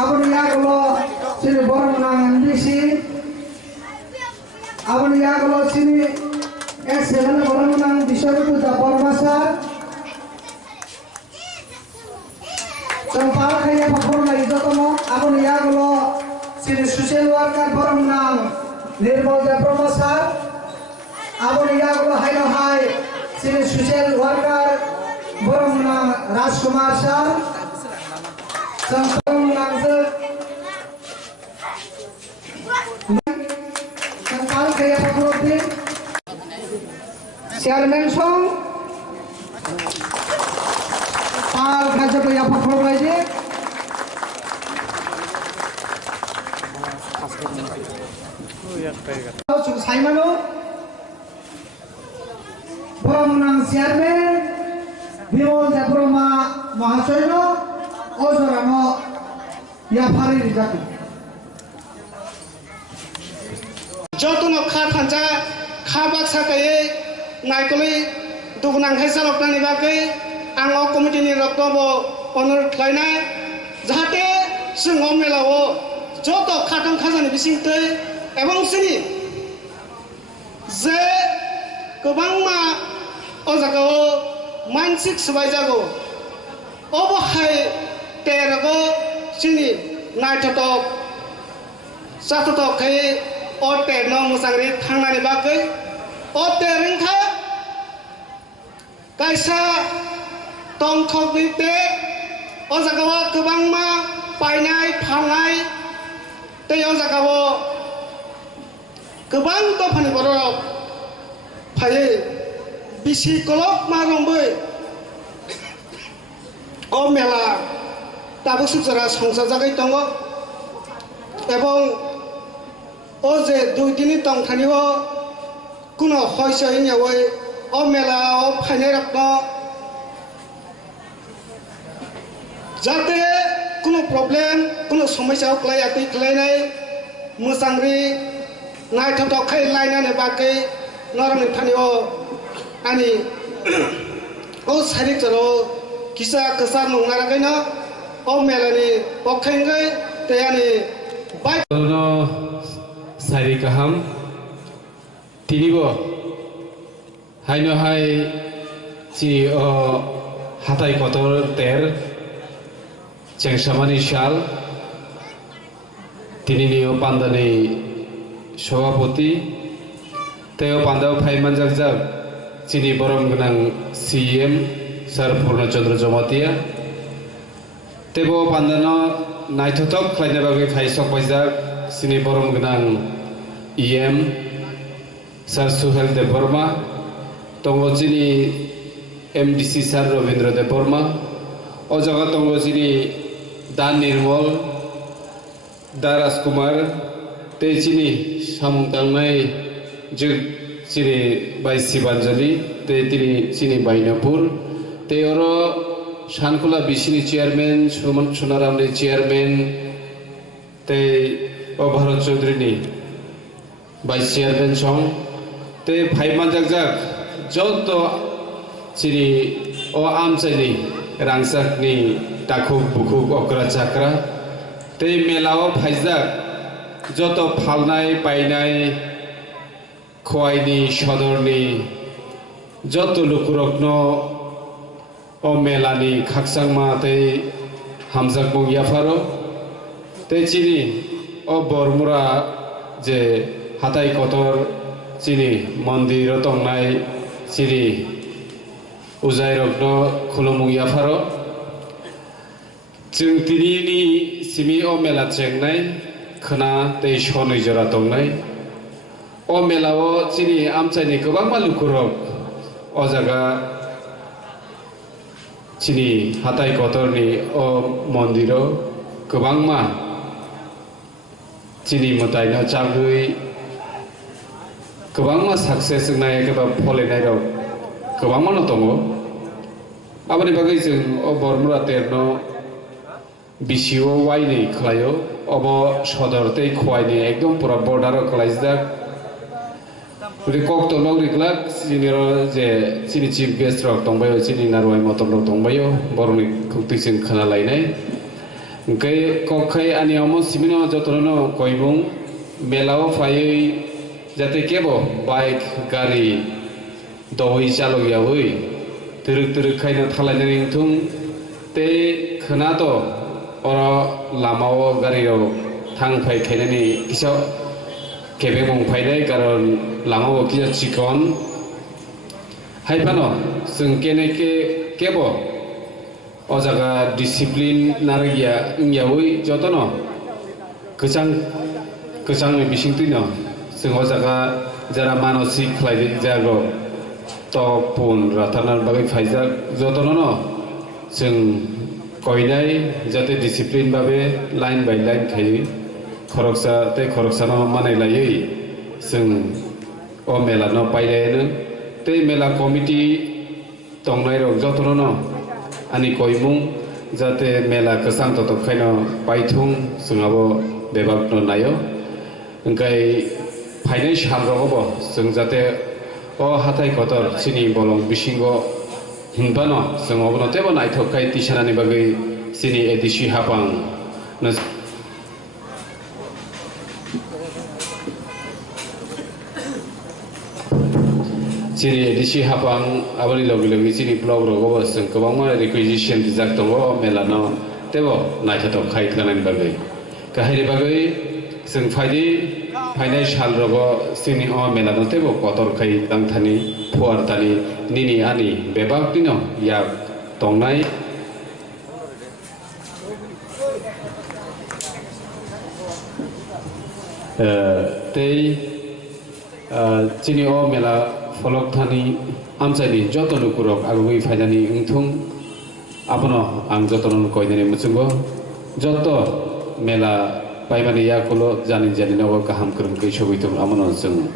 aboni yagulo sini borong nang NBC aboni yagulo sini S7 borong nang Biswarutu da Bormasar Sampal kaya pakor lagi jotomo aboni yagulo sini social worker borong nang Nirmal da Bormasar aboni yagulo haino hai sini social worker borong nang Rajkumar Sar Sampal nang Sampal kaya pakor Chairman Song Pal kaja ko ya pakro baje Chung Saimano Brahmanang Chairman Bimol Jabroma Mahachoyno Ojorano ya phari rijati Jotono kha thancha kha baksa kaye naikoli dugunang hai salok nani bagai ang komite ni roktobo onur klainai jahate जों मेलाओ जत खाथां खाजानि बिसिंतै एबं सिनि जे गोबां मा अजागाओ मानसिक सबाय जागौ अबहाय तेरगो सिनि नायथटक जाथटकै अ तेरनो मोजांरि थांनानि बागै अ तेरंखा कायसा तंखकनि ते अजागाओ गोबां मा पायनाय फाननाय ते अजागाओ गोबां दफानि बरफ फायै बिसि कलक मा दंबै अ मेला दाबो सुजरा संसार जागाय दङ এবং ও যে দুই দিনই তংথানিও কোনো হয়সা হিনিয়াওই ও মেলা ও ফাইনাই রক্ত যাতে কোনো প্রবলেম কোনো সমস্যা ক্লাইয়াতে ক্লাইনাই মোজাংরি नायथावथावखाय लायनानै बागै नरमनि थानिओ आनि ओ सारिक जरो किसा कसा नंनारागैनो ओ मेलानि पखायंगै तेयानि बाय no सारि गाहाम तिनिबो हायनो हाय जि हाथाय कतर तेर चेंसामानि शाल तिनिनि पान्दानि सभापति तेव पांडाव फाइमान जागजाग चिनी बरम गनां सीएम सर पूर्णचंद्र जमातिया तेबो पांडानो नायथथक खायना बागै फाइसक बायजाग चिनी बरम गनां ईएम सर सुहेल देव वर्मा तंगो चिनी एमडीसी सर रविंद्र देव वर्मा ओ जगह तंगो चिनी दा निर्मल दा राजकुमार ते चिनी सामुंतांनाय जो चिनी बाय शिवांजलि ते तिनी चिनी बायनापुर ते अरो सानखुला बिसिनि चेयरमैन सुमन सुनारामनि चेयरमैन ते ओ भारत चौधरीनि वाइस चेयरमैन सं ते फाइमान जागजाग जत चिनी ओ आमचाइनि रांसाकनि टाखुब बुखुब अग्रा चाक्रा ते मेलाओ फाइजाग जत फालनाय बायनाय खवायनि सदरनि जत लुकुरकन ओ मेलानि खाकसांमा ते हामजाक मुंगियाफारो ते चिनी ओ बरमुरा जे हाथाय कतर चिनी मन्दिर तंनाय चिनी उजाय रत्न खुलुमुंगियाफारो जों तिनिनि सिमि ओ मेला चेंनाय खोना ते सनै जरा दंनाय ओ मेलाओ चिनी आमचाइनि गोबां मालुकुरक ओ जागा चिनी हाथाय कतरनि ओ मन्दिरो गोबां मा चिनी मतायनो चागै गोबां मा साक्सेस नाय एबा फलायनाय दं गोबां मा दङ आबादनि बागै जों ओ बरमुरा तेरनो बिसिओ वाइनै खलायो अब सदरते खवायनि एकदम पुरा बर्डार खलायजाक रिकक तलक रिकलाक सिनियर जे चिनी चीफ गेस्ट रक दंबायो चिनी नारवाय मतम रक दंबायो बरनि खुक्तिसिन खोनालायनाय Oke, kokai ani omo simino jotono koibung melao fai jate kebo bike gari doi chalo ya woi teruk kaina thalai nang tung te khana to oro lamao gari ro thang phai khainani kisa kebe mong phai dai karon lamao kisa chikon haipano sung kene ke kebo o jaga disiplin nargia ngyawi jotono kecang ni bisingtino sing o jaga jara manosik khlaide jago to pun ratanar bagai faizak jotono no sing koinai jate disiplin babe line by line khai khoroksa no manai lai sing o mela no paile te mela committee tongnai rok jotono no ani koimung jate mela kesang toto khaino paithung sungabo bebak no nayo engkai phainai salrogobo sung jate o hatai kotor sini bolong bisingo hinbano sung obono tebo naithok kai tisanani bagai sini edisi hapang Ciri edisi hapang abali logi ciri blog rogo boseng kebang mana requisition dijak tongo melano tebo naikhato khai kanan bagai kahiri bagai seng fainai sal rogo sini o melano tebo kotor khai tangthani puar tani nini ani bebak dino ya tongnai tei cini o mela folok thani amchani jotono kurok agui faidani ungthung abono ang jotono koidani muchungo joto mela paimani yakulo jani no kaham kurung kai sobitum amono jung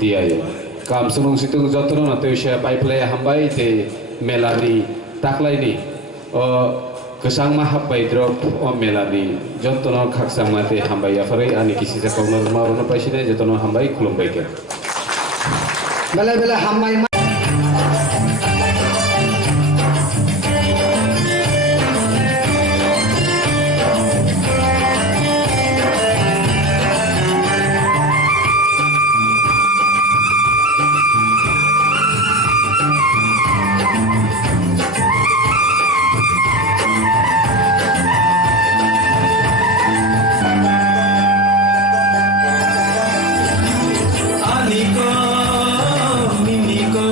diayo kam sunung situng jotono na teusya paiplay hambai te melani taklaini o kesang mahap drop o melani jotono khaksang mate hambai afare ani kisi sa kono marono paisine jotono hambai kulum baike bela hamai Aniko, Miniko.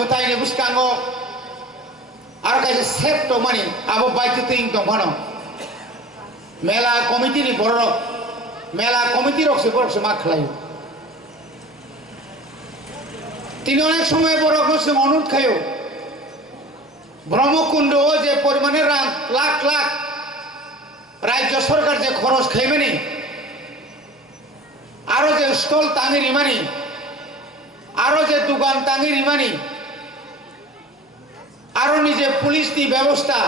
mutayne buskango aro kaise set to mani abo baiti ting to bano mela committee ni borok mela committee rok se ma khlai তিনি অনেক সময় borok no se অনুরোধ খায়ো ব্রহ্মকুণ্ড যে পরিমাণে লাখ লাখ রাজ্য সরকার যে খরচ খাইবে নি আরো যে স্টল টাঙির ইমানি আরো যে দোকান টাঙির ইমানি আরো নিজে পুলিশ নি ব্যবস্থা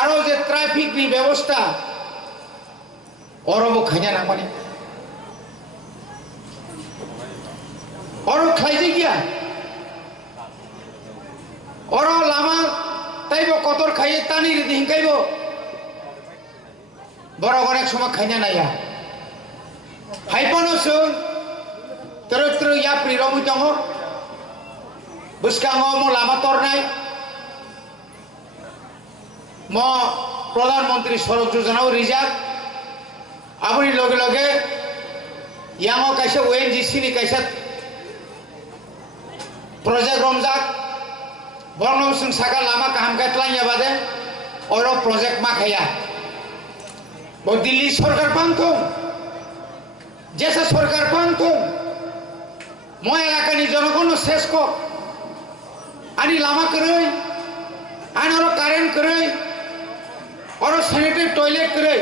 আরো যে ট্রাফিক নি ব্যবস্থা অরব খাইনা না মানে অরব খাইছে গিয়া অর লামা তাইব কতর খাইয়ে টানি হিংকাইব বড় অনেক সময় খাইনা নাইয়া হাইপানো সুন terus ya priromu tongo buskango mo lama tornai mo pradhan mantri sorok yojana rijak aboni loge loge yango kaisa ONGC ni kaisa project romjak borno sung saka lama kaham katlang ya bade oro project ma khaya bo Delhi sarkar pangthum jesa sarkar pangthum মই এলাকানি জনগণ শেষ cock আনি লামা করে আনি ওর current করে ওর sanitary toilet করে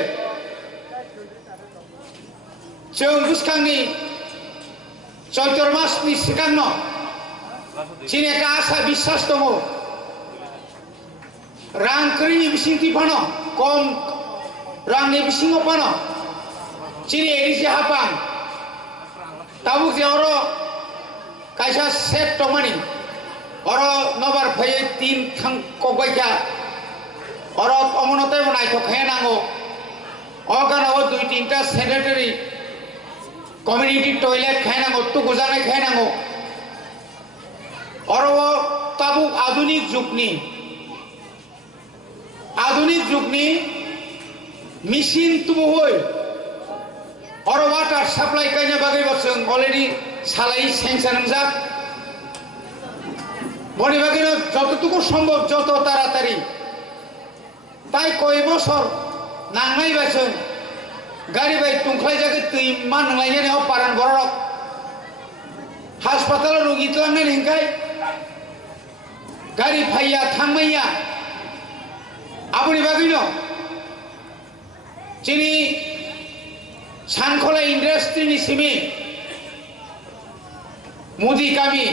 जों बुसखांनि चैत्र मासनि सिगांनो चिने का आशा विश्वास दङ रां करिनि बिसिंथि फानो कम रांनि बिसिङाव फानो चिने एरिसे हापां Tabuk J arrow kaisa set tomani oro nobar phai tin khang kobaika oro omonote banai to khayanango ogana o dui tinta sanitary community toilet khayanango tu gozanai khayanango oro tabuk adunik jugni machine tubu hoi oro water supply kaina bagai boseng already salai sanction jak boni bagino যতটুকু সম্ভব যত তাড়াতাড়ি তাই কয় বছর নাংনাই বাসন গাড়ি by টুংখাই জায়গায় তুই মান নাংলাইনে নেও পারান বড় হাসপাতাল রোগী তোলাংনে হিংকাই গাড়ি ফাইয়া থাংমাইয়া আবনি বাগিনো চিনি সানখলা ইন্ডাস্ট্রিনি সিমি मुदी कामी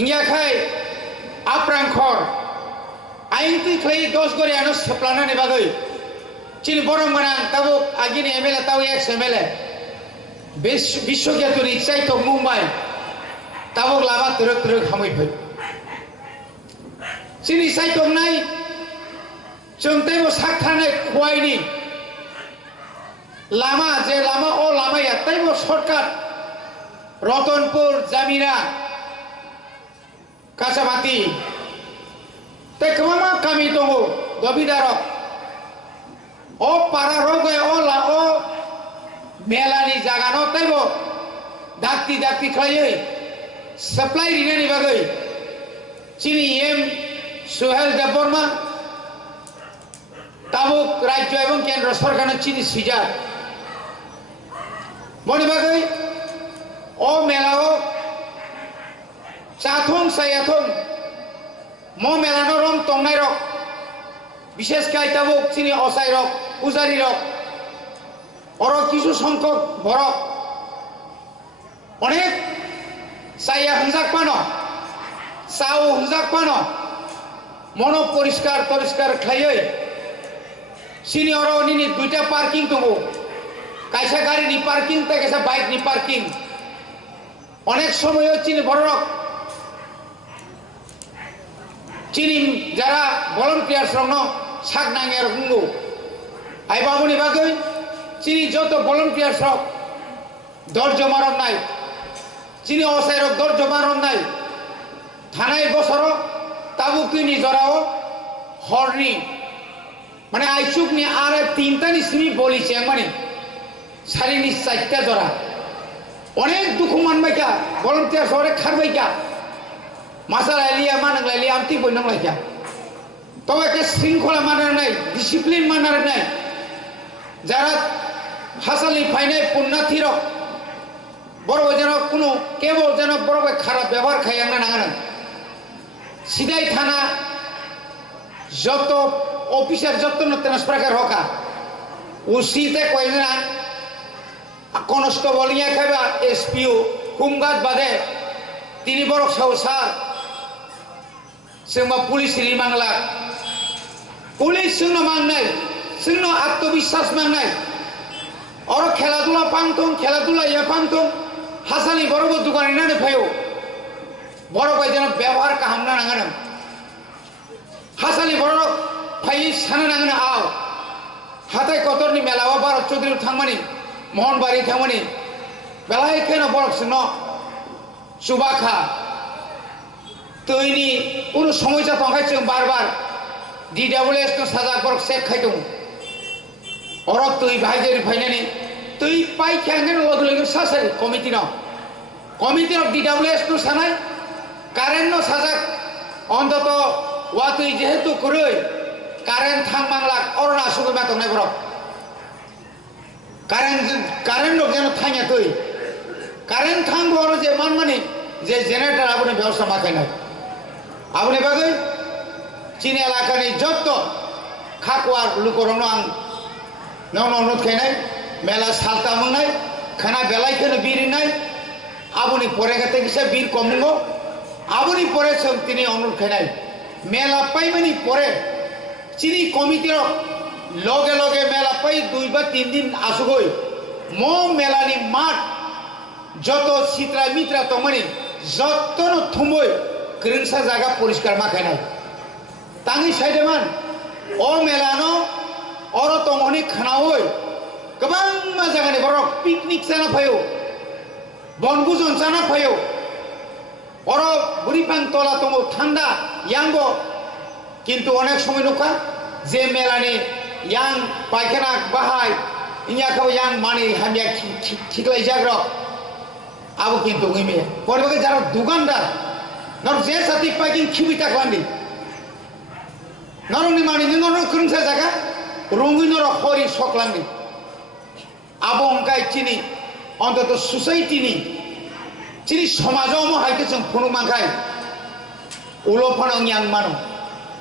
इंया खाय आप्रांखर आइनति खाय 10 गरे आनो सेप्लाना ने बागै चिन बरम गना ताबो आगिनि एमएलए ताव एक्स एमएलए विश्वज्ञात रिचाइ तो मुंबई ताबो लाबा तरक तरक हामै फै चिनि साइ तो नाय जोंते मो साखथानाय खवाइनि लामा जे लामा ओ लामा या ताइबो शॉर्टकाट रतनपुर जामिना कासाबाती ते कमामा कामी दङ दबिदारक ओ पारा रोगे ओ ला ओ मेलानि जागानो ताइबो दाक्ति खायै सप्लाइ रिनानि बागै चिनि एम सुहेल देबबर्मा ताबुक राज्य एवं केंद्र सरकारनो चिनि सिजा बनि बागै ओ मेलाओ चाथों सायाथों मो मेलानो रंग तंगनाय रक विशेष कायताबो चिनि असाय रक पुजारी रक अरो किछु संख्यक बरक अनेक साया हंजाक पानो साओ हंजाक पानो मनो परिष्कार खायै चिनि अरो निनि दुइटा पार्किंग दङ कायसा गारिनि पार्किंग ता कायसा बाइकनि पार्किंग অনেক সময় চিনি বড়রক চিনি যারা ভলান্টিয়ার্স রং সাক নাঙে রঙ্গো আই বাবুনি বাগৈ চিনি যত ভলান্টিয়ার্স রক ধৈর্য মারণ নাই চিনি অসাই রক ধৈর্য মারণ নাই থানায় বছর তাবুক তুই নিজরাও হরনি মানে আইসুক নি আর তিনটানি সিমি বলিছে মানে সারিনি 4টা জরা অনেক দুঃখ মানবাইকা ভলান্টিয়ার শহরে খারবাইকা masalah liya mana ngelai amti pun nang lagi. Tahu ke শৃঙ্খলা mana nai, disiplin mana nai. Jarat hasali painai punna thirok. Boro jano kuno kebol jano boro kharap ব্যবহার খাইang na nangan. Sidai thana joto officer joto no transfer kar hoka. Usite koina constable nya khaba SPO kumgat bade tini borok sausar semua pulis limangla pulis sungno mangnai sungno আত্মবিশ্বাস mangnai oro খেলাধুলা pangtung খেলাধুলা ya pangtung hasali borok dukan ina ne phayo borok jana ব্যবহার kaham na nangan hasali borok phai sana nangan aw hatai kotorni melawa barok chodri thangmani Mohanbari থামনি বেলায় কেন বরক শুনো সুবাখা তৈনি কোনো সমস্যা তঙ্কাইছো বারবার DWS তো সাজা বরক সেক খাইতো অরক তুই ভাইজেরি ফাইনানি তুই পাই খেঙ্গেন লদলগে সাসারি কমিটি ন DWS তো সানাই কারেন্ট ন সাজা অন্তত ওয়া তুই যেহেতু করই কারেন্ট থাংমাংলা অরনা সুগৈ মাতং নাই বরক কারেন্ট লোক যেন থাইয়া তুই কারেন্ট থাঙ্গ বড় যে মানে যে জেনারেটর আপনি ব্যবস্থা মাখাই নাই আপনি বাগে চীন এলাকানি যত খাকুয়ার লুকরং আং নন অনুরোধ খাইনাই মেলা সালতা মংনাই খানা বেলাই কেন বীর নাই আপনি পরে গেতে গেছে বীর কমঙ্গ আপনি পরে তিনি অনুরোধ খাইনাই মেলা পাইমানি পরে চিনি কমিটির লগে লগে মেলা পাই 2 বা 3 দিন আসুগই মো মেলানি মাঠ যত চিত্রা মিত্রা তমনি যতন থুমই ক্রিংসা জায়গা পরিষ্কার মাখাই নাই তাঙ্গি সাইডে মান ও মেলানো অর তমনি খানাওই গোবাং মা জায়গানি বড় পিকনিক জানা ফায়ো বনভোজন জানা ফায়ো অর বুড়িপাং তলা তম ঠান্ডা ইয়াঙ্গ কিন্তু অনেক সময় নৌকা যে মেলানি yang paikana bahai inya kau yang mani hamya khiklai jagro abu kintu ngime porboge jara dugandar nor je sati paiking khibita klandi noroni mani nor krungsa jaga rungino ro hori soklandi abu ongkai chini ontoto society ni chini somajo mo haike jong phunu mangkai ulo phanong yang mano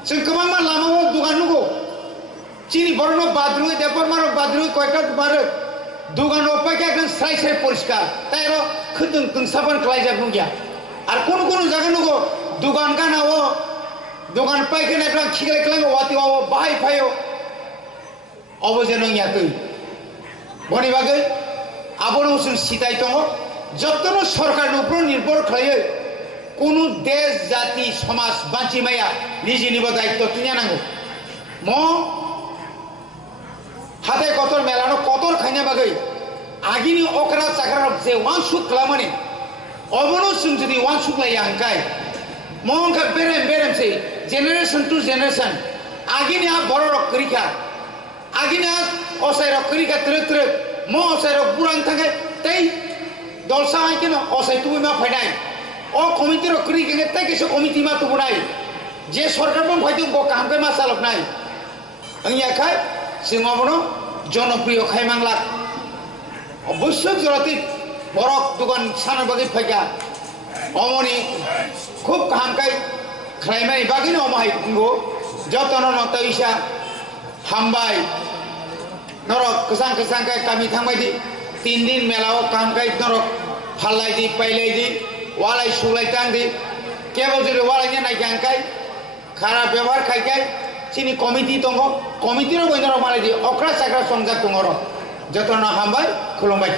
jong kobang ma lama mo dugan nugo চিনি বড় বাদরুই দেপর মারো বাদরুই কয়টা মারো দুগান অপেক্ষা একদম সাই সাই পরিষ্কার তাই আরো খুদুং তুং সাবান ক্লাই যাবো গিয়া আর কোন কোন জায়গা নগো দুগান গানা ও দুগান পাইকে না একদম খিগলে ক্লাই ওয়াতি ও বাহাই ফাইও অবজেন গিয়া তুই বনি বাগে আবর উসুন সিতাই তঙ্গ যতন সরকার উপর নির্ভর খাইয়ে কোন দেশ জাতি সমাজ বাঁচি মাইয়া নিজে নিব দায়িত্ব তুই নাঙ্গো ম হাতে কতর মেলানো কতর খাইনা বাগৈ আগিনি অকরা চাকরা যে ওয়ান সুক খালামানি অবনো সুন যদি one সুক lie আংকাই মহংকা বেরেম বেরেম say generation to generation আগিনি আ বড় রক করিকা আগিনি আ অসাই রক করিকা ত্রে ত্রে ম অসাই রক বুরাং থাকে তাই দলসা আই কেন অসাই তুমি মা ফাইনাই ও কমিটি রক করিকা তাই কিছু কমিটি মা তো বনাই যে সরকার বং ফাইতো গো কামকে মা চালক নাই আইয়া খাই সিংহবনো জনপ্রিয় খাইমাংলা অবশ্যই জরাতি বরক দোকান সানবাগি ফাইকা অমনি খুব কাহামকাই খাইমাই বাগিনো অমাই গো যতন নতইসা হামবাই নরক কসাং কসাংকাই কামি থাংবাই দি 3 দিন মেলাও কাহামকাই নরক ফাল্লাই দি পাইলাই দি ওয়ালাই সুলাই টাং দি কেবল যদি ওয়ালাই নাই কাহামকাই খারাপ ব্যবহার খাইকাই চিনি কমিটি দङ কমিটির বইনর মালাই দি অক্রা চাকরা সংজাত দঙর যতন হামবাই খুলুমবাই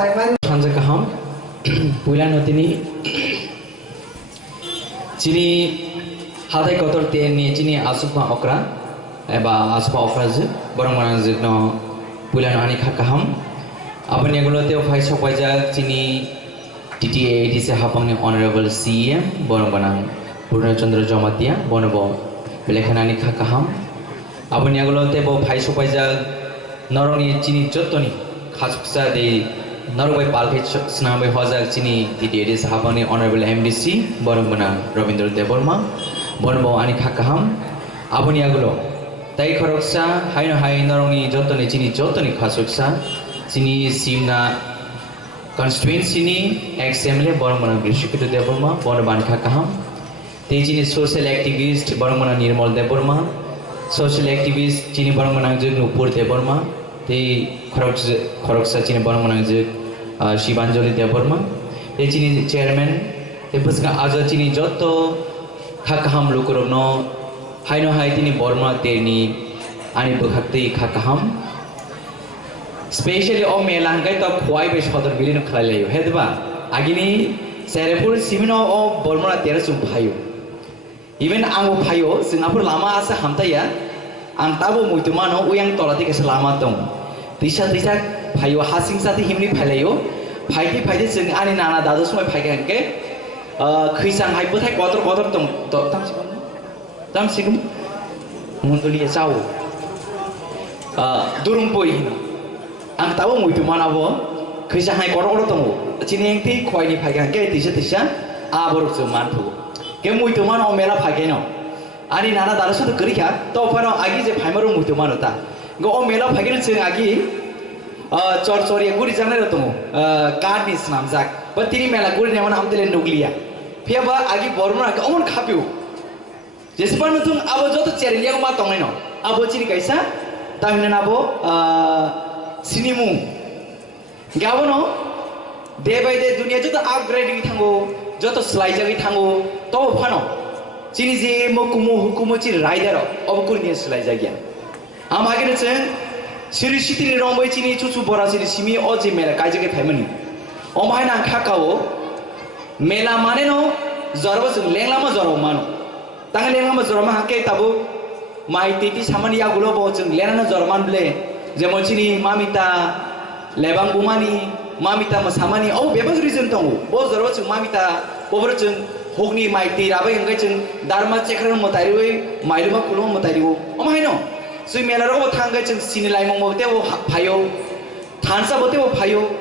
hatai mani Sanjay kaham puilan otini chini hatai kotor te ni chini asupma okra eba asupma okra je borong manang je no puilan ani kaham abani egulo te phai sopai ja chini TTA DC hapangni honorable CM borong manang Purna Chandra Jamatia bonobo belekhanani kaham abani egulo te bo phai sopai ja noroni chini jotoni khasuksa de Norway Palpit Snambe Hozak Chini TTA Sahabani Honorable MDC Boromana Rabindra Deborma Bonobo Ani Kakaham Abuni Agulo Tai Koroksa Haino Hai Noroni Jotoni Chini Jotoni Khasuksa Chini Simna Constituency Ni Assembly Boromana Grishikutu Deborma Bonobani Kakaham Te Chini Social Activist Boromana Nirmal Deborma Social Activist Chini Boromana Nupur Deborma Te Koroksa Chini Boromana Shibanjoli Deborma Te Chini Chairman Te Puska Aza Chini Joto Kakaham Lukurno Haino Hai Tini Borma Teni Ani Bukhakti Kakaham Especially O Melangai to Kwai Besh Hotter Billion Kalayo Hedba Agini Serepur Simino O Borma Terasum Payo Even Ango Payo Singapore Lama Asa Hamtaya Antabo Mutumano Uyang Tolatik Salamatom Tisha Payo Hasing Sati Himni Palayo Paiti Sing Ani Nana Dados my Paganke Krisang Hypothek water Tamsigum Munduli Sao Durumpoi Antabo Mutumanavo Krisang Hai Korotomo Chinenti Quaini Paganke Tisha Abor to Mantu Gemutuman or Mela Pagano Ani Nana Dados the Kurika Topano Agi Pamaro Mutumanota Go Mela Pagan Sing Agi Sorry, good is another Cardis Namzak, but Tini Mela good never Amdel Nuglia. Piaba Agi Borma, own Kapu. Jespanutum Abojoto Cheria Matomino, Abochini Kaisa, Taminabo, Sinimu. Gavano, day by day, Dunia Jota upgrading Tango, Joto Slicer Tango, To Pano, Chinizi Mokumu Hukumochi Rider of Kurnius Slicer again. I'm again saying. Siri City Romboy Chini Chuchu Bora City Simi Oji Mela Kajake Family. Omahina Kakao Mela Maneno Zorvas Lenglama Zoromano. Tangalama Zoroma Hake Tabu, my Titi Samania Globo, Lena Zorman Ble, Zemochini, Mamita, Lebang Bumani, Mamita Masamani, oh, Bebas reason Tongu, both Zorvas Mamita, Overton, Hogni, my Tirabe and Gretchen, Dharma Chekran Motariwe, Mailuma Kulum Motariwo. Omahino. So Melaro Tanga Sinilai Moteo Payo, Tansa Boteo Payo,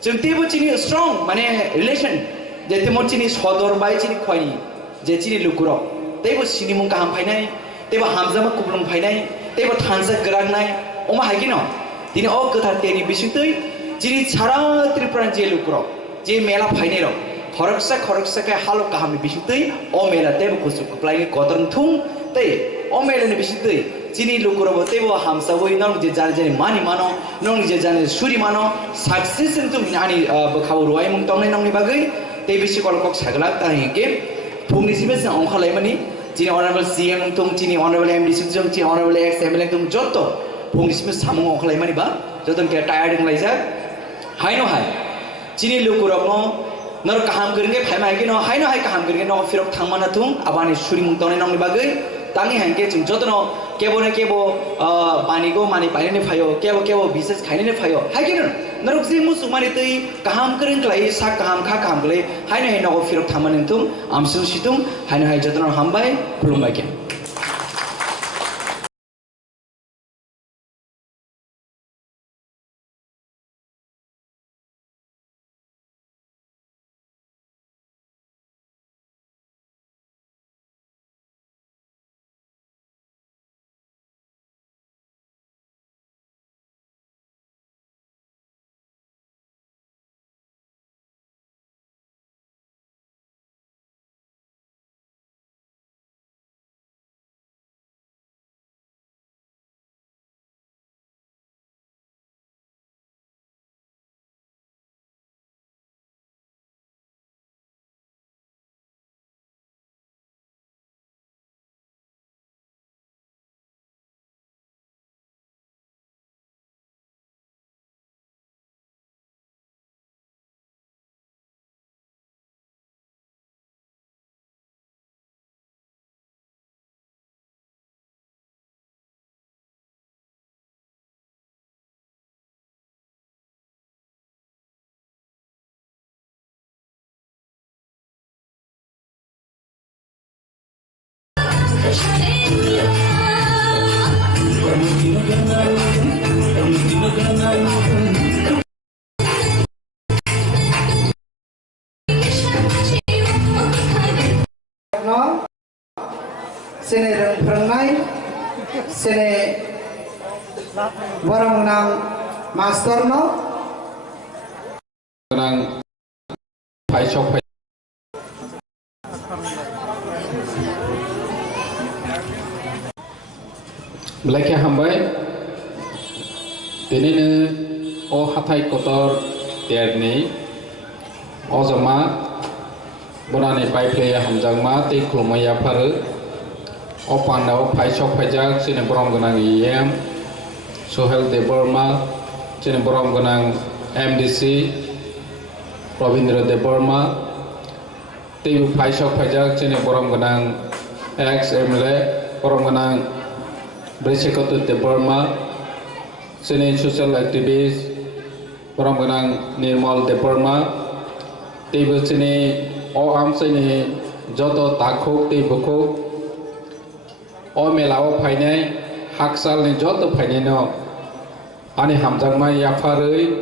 Jumtibo Chini strong, Mane relation, Jetimochini Hodor by Chini Quani, Jetini Lukuro, they were Sinimunka Hampine, they were Hamzama Kublum Pine, they were Tansa Gragnai, Omahagino, Dino Okatani Bishutui, Jini Chara Tripranji Lukuro, J Mela Pinero, Horoksa Halo Kahami Bishutui, O Mela Debukus, applying cotton tomb, they, O Mela Bishutui. Chini Lukuro Tebo Hamsaway, non Jajani Mani Mano, non Jajani Suri Mano, success into Nani Bakawaii Mungtong Noni Bagay, Tebishikol Cox Hagalak, game, Punisimus and Onkalemani, Chini Honorable CM Tung, Chini Honorable MDC, Chini Honorable XML Tung Joto, Punisimus Samu Onkalemani Ba, Jotan get tired in Liza, Hino High, Chini Lukuro. Nor Kaham Gringe, Hamagino, Hino Hakam Grino, Fir of Tamanatum, Abani Suri Mungton and Bagay. Tangi Hanke, Jotono, Kebo Kebo, Panigo, Mani Pani Fayo, Kebo, Bises, Kaine Fayo, Haginon, Naruxi Musumaniti, Kaham Karen Clay, Sakaham Kakam Clay, Haina no Fir of Tamanentum, Amsu Shitum, Haina Jotono Hambai, Plumbakin. no sini renai sini borong nang master no nang phai chok phai Belakang hambai tini ne o hatai kotor terni o jama bonani pai playa hamjang ma te klumaya paru o pandau phai chok phai jak sini borom ganang yem Sohel de Burma sini borom ganang MDC Ravindra de Burma te phai chok phai jak sini borom ganang ex MLA borom ganang Bersekotut de Burma, seni social activist, orang benang Nirmal de Burma, tiba seni am seni joto takuk tiba kuk, melawa painai haksal ni joto painai no, ane hamjang mai yafarui,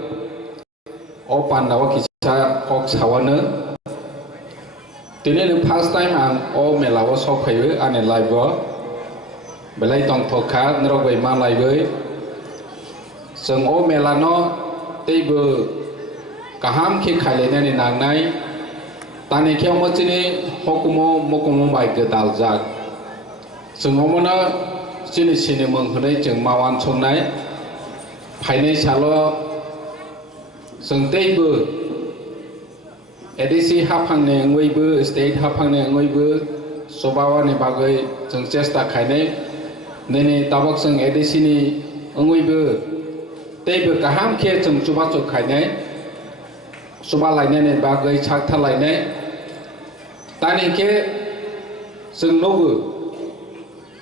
pandawa kisah sawana, tini first time ang melawa sok payu ane live belai tong thoka nrok bai ma lai bai seng o melano teibu kaham ke khaile ne nang nai tani khe mo chini hokumo mokumo bai ge dal jak seng o mona chini chini mong hnai jeng mawan chongnai phainai salo seng teibu edisi haphangne ngoibu state haphangne ngoibu sobawa ne bagai jeng chesta khainai nene tabak sang edisi ni ngoibu teibu kaham khe jeng chuba chok khainai suba lainai ne bagai chak tha lainai tani khe jeng nobu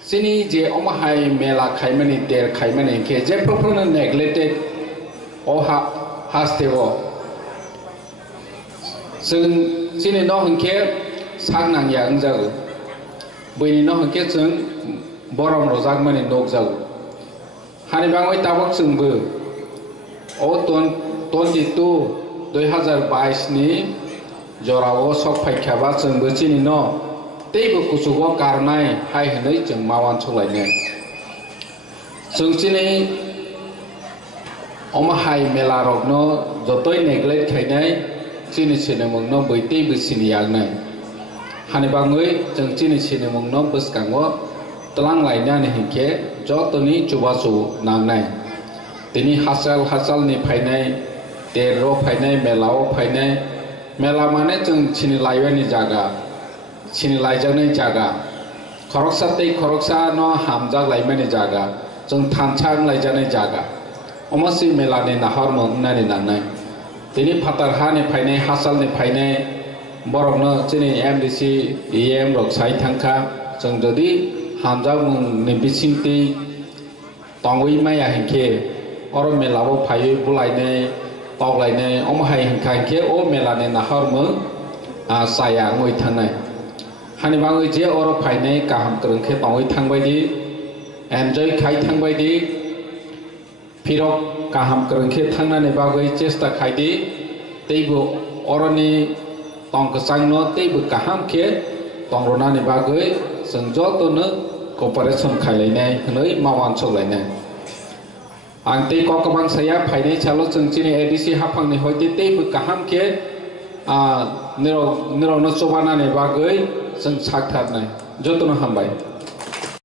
sini je omahai mela khaimani ter khaimani khe je properly neglected o hastewo jeng sini no hengke sak nang ya angjau boini no hengke jeng borom rozak mani nok jau hani bangoi tabak sungbu o 2022 ni jorao sok phaikaba sungbu chini no teibu kusugo karnai hai hnai jeng mawan cholaine sung chini oma hai mela rokno jotoi neglect khainai chini chini mungno boi teibu chini yagnai hani bangoi jeng chini chini mungno buskango telang lainnya nih hingke joto ni coba su nangnai tini hasal ni painai tero painai melao painai mela mane jeng chini laiwa ni jaga chini laijak ni jaga koroksa no hamjak laima ni jaga jeng thanchang laijak ni jaga omasi mela ni nahar mongna ni nangnai tini phatar ha ni painai hasal ni painai borok no chini MDC EM rok sai thangka jeng jodi hamjak mung ni bisingti tongwi maya hingke oro melabo phayu bulaine toglaine omhai hingka hingke o melane nahar mung saya ngoi thangnai hani bangoi je oro phaine kaham krungkhe tongwi thangbai di enjoy khai thangbai di pirok kaham krungkhe thangnani bagoi chesta khai di teibu oroni tongkasang no teibu kaham khe tongronani bagoi seng jotono cooperation khailai hnoi mawan cholainai ang tei kokabang saya phainai chalo jeng chini ADC haphangni hoite teibu kaham khe niro no chobanani bagoi jeng saktharnai jotono hambai